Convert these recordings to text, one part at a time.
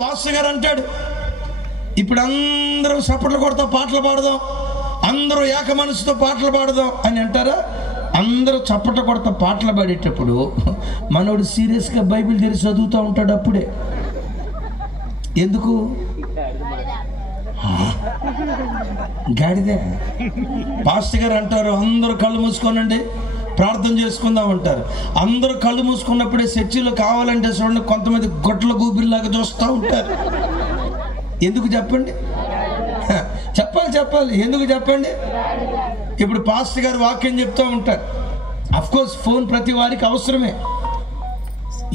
Pastor గారు అంటాడు, ఇప్పుడు అందరూ చప్పట్లు కొడతా పాటలు పాడదాం, అందరూ ఏక మనసుతో పాటలు పాడదాం అని అంటారా? అందరూ చప్పట్లు కొడతా పాటలు పాడేటప్పుడు మనోడు సీరియస్గా బైబిల్ తెరిచి చదువుతూ ఉంటాడు. అప్పుడే ఎందుకు? గాడిదే. పాస్టర్ గారు అంటారు, అందరూ కళ్ళు మూసుకోనండి, ప్రార్థన చేసుకుందాం అంటారు. అందరూ కళ్ళు మూసుకున్నప్పుడే చర్చిలో కావాలంటే చూడండి, కొంతమంది గొడ్ల గూబిల్లాగా చూస్తూ ఉంటారు. ఎందుకు చెప్పండి? చెప్పాలి ఎందుకు చెప్పండి? ఇప్పుడు పాస్టర్ గారు వాక్యం చెప్తూ ఉంటారు. అఫ్కోర్స్ ఫోన్ ప్రతి వారికి అవసరమే.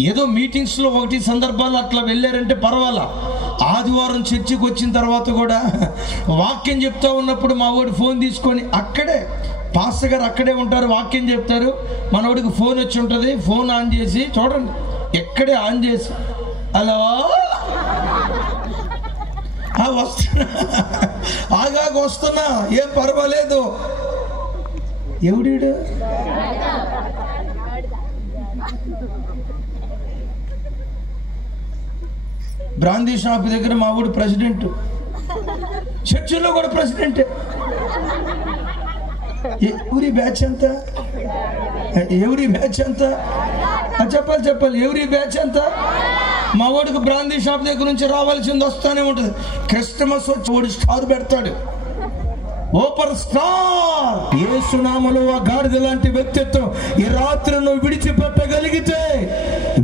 ఏదో మీటింగ్స్లో ఒకటి సందర్భాలు అట్లా వెళ్ళారంటే పర్వాలా. ఆదివారం చర్చికి వచ్చిన తర్వాత కూడా వాక్యం చెప్తా ఉన్నప్పుడు మా వాడు ఫోన్ తీసుకొని అక్కడే, పాస్టర్ గారు అక్కడే ఉంటారు, వాక్యం చెప్తారు, మనవాడికి ఫోన్ వచ్చి ఉంటుంది. ఫోన్ ఆన్ చేసి చూడండి, ఎక్కడే ఆన్ చేసి హలో వస్తున్నా, ఆగాక వస్తున్నా, ఏం పర్వాలేదు. ఎవడీడు? బ్రాందీ షాప్ దగ్గర మా ఊడు ప్రెసిడెంట్, చర్చిలో కూడా ప్రెసిడెంటే. ఎవరి బ్యాచ్ ఎంత? ఎవరి బ్యాచ్ ఎంత? చెప్పాలి ఎవరి బ్యాచ్ ఎంత? మా వాడికి బ్రాందీ షాప్ దగ్గర నుంచి రావాల్సింది వస్తూనే ఉంటుంది. క్రిస్టమస్ వచ్చి వాడు స్టార్ పెడతాడు, ఓపర్ స్టార్. యేసునామములో ఆ గాడిద లాంటి వ్యక్తిత్వం ఈ రాత్రి నువ్వు విడిచిపెట్టగలిగితే,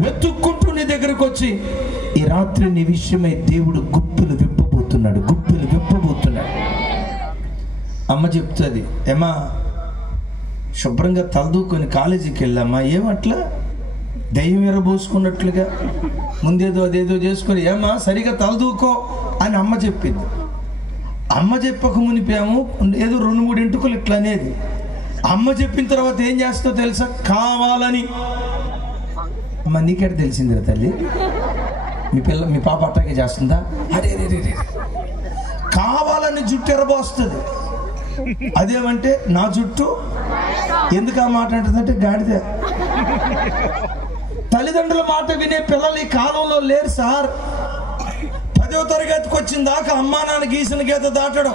వెతుక్కుంటూ నీ దగ్గరకు వచ్చి ఈ రాత్రి నీ విషయమై దేవుడు గుప్పిలు విప్పబోతున్నాడు. అమ్మ చెప్తుంది, ఏమా శుభ్రంగా తలదూకొని కాలేజీకి వెళ్ళామ్మా, ఏమట్లా దయ్యం ఎరబోసుకున్నట్లుగా ముందేదో అదేదో చేసుకొని, ఏమా సరిగా తలదూకో అని అమ్మ చెప్పింది. అమ్మ చెప్పక మునిపాము ఏదో 2-3 ఇంటుకలు ఇట్లా అనేది. అమ్మ చెప్పిన తర్వాత ఏం చేస్తావు తెలుసా? కావాలని. అమ్మ నీకెట తెలిసిందిరా తల్లి, మీ పాప అట్టాగే చేస్తుందా? అరే కావాలని జుట్టు ఎరబోస్తుంది. అదేమంటే నా జుట్టు ఎందుకు ఆ మాట అంటుందంటే గాడిద. తల్లిదండ్రుల మాట వినే పిల్లలు ఈ కాలంలో లేరు సార్. 10వ తరగతికి వచ్చిన దాకా అమ్మా నాన్న గీసిన గీత దాటరు.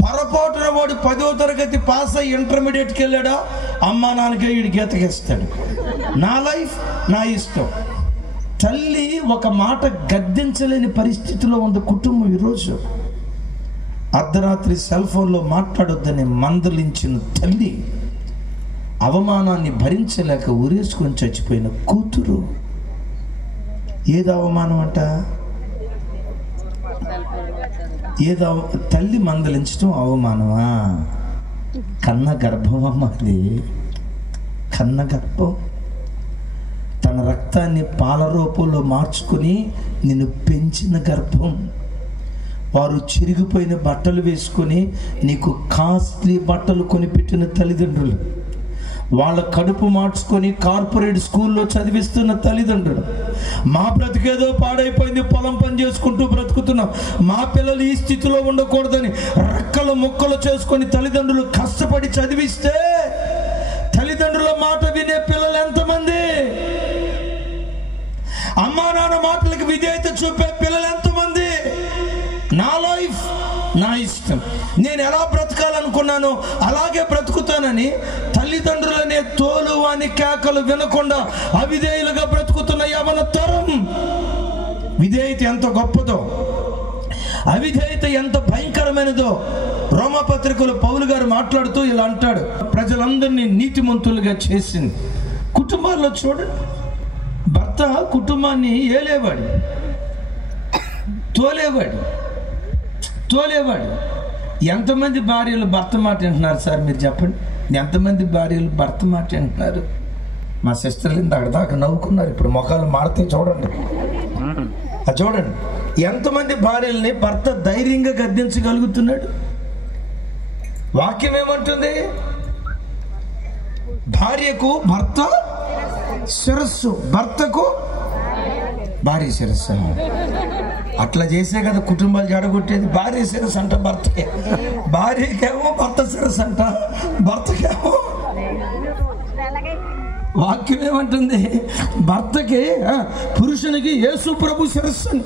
పొరపాటున వాడు 10వ తరగతి పాస్ అయ్యి ఇంటర్మీడియట్కి వెళ్ళాడా, అమ్మా నాన్నకే వీడి గీత గీస్తాడు. నా లైఫ్ నా ఇష్టం. తల్లి ఒక మాట గద్దించలేని పరిస్థితిలో ఉంది కుటుంబం ఈరోజు. అర్ధరాత్రి సెల్ ఫోన్లో మాట్లాడొద్దని మందలించిన తల్లి అవమానాన్ని భరించలేక ఉరేసుకొని చచ్చిపోయిన కూతురు. ఏది అవమానం అంట? తల్లి మందలించడం అవమానమా? కన్న గర్భం అమ్మది, కన్న గర్భం. తన రక్తాన్ని పాల రూపంలో మార్చుకుని నిన్ను పెంచిన గర్భం. వారు చిరిగిపోయిన బట్టలు వేసుకొని నీకు కాస్ట్లీ బట్టలు కొనిపెట్టిన తల్లిదండ్రులు, వాళ్ళ కడుపు మార్చుకొని కార్పొరేట్ స్కూల్లో చదివిస్తున్న తల్లిదండ్రులు. మా బ్రతికేదో పాడైపోయింది, పొలం పని చేసుకుంటూ బ్రతుకుతున్నాం, మా పిల్లలు ఈ స్థితిలో ఉండకూడదని రెక్కలు ముక్కలు చేసుకొని తల్లిదండ్రులు కష్టపడి చదివిస్తే, తల్లిదండ్రుల మాట వినే పిల్లలు ఎంతమంది? అమ్మా నాన్న మాటలకు విధేయత చూపే పిల్లలు ఎంతమంది? నా లైఫ్ నా ఇష్టం, నేను ఎలా బ్రతకాలనుకున్నానో అలాగే బ్రతుకుతానని తల్లిదండ్రులనే తోలు అని కేకలు వినకుండా అవిధేయులుగా బ్రతుకుతున్న యవన తరం. విధేయత ఎంత గొప్పదో, అవిధేయత ఎంత భయంకరమైనదో రోమాపత్రికలో పౌలు గారు మాట్లాడుతూ ఇలా అంటాడు, ప్రజలందరినీ నీతిమంతులుగా చేసింది. కుటుంబాల్లో చూడండి, భర్త కుటుంబాన్ని ఏలేవాడు, తోలేవాడు. ఎంతమంది భార్యలు భర్త మాట వింటున్నారు సార్? మీరు చెప్పండి, ఎంతమంది భార్యలు భర్త మాట వింటున్నారు? మా సిస్టర్లు దాకా నవ్వుకున్నారు, ఇప్పుడు మొఖాలు మారితే చూడండి. ఎంతమంది భార్యల్ని భర్త ధైర్యంగా గద్దించగలుగుతున్నాడు? వాక్యం ఏమంటుంది? భార్యకు భర్త శిరస్సు, భర్తకు భార్య శిరస్సు. అట్లా చేసే కదా కుటుంబాలు జడగొట్టేది. భార్య శిరస్సు అంట భర్తకే, భార్యకేమో భర్త శిరస్సు అంట, భర్తకేమో వాక్యం ఏమంటుంది? భర్తకి పురుషునికి యేసు ప్రభు శిరస్సు అని.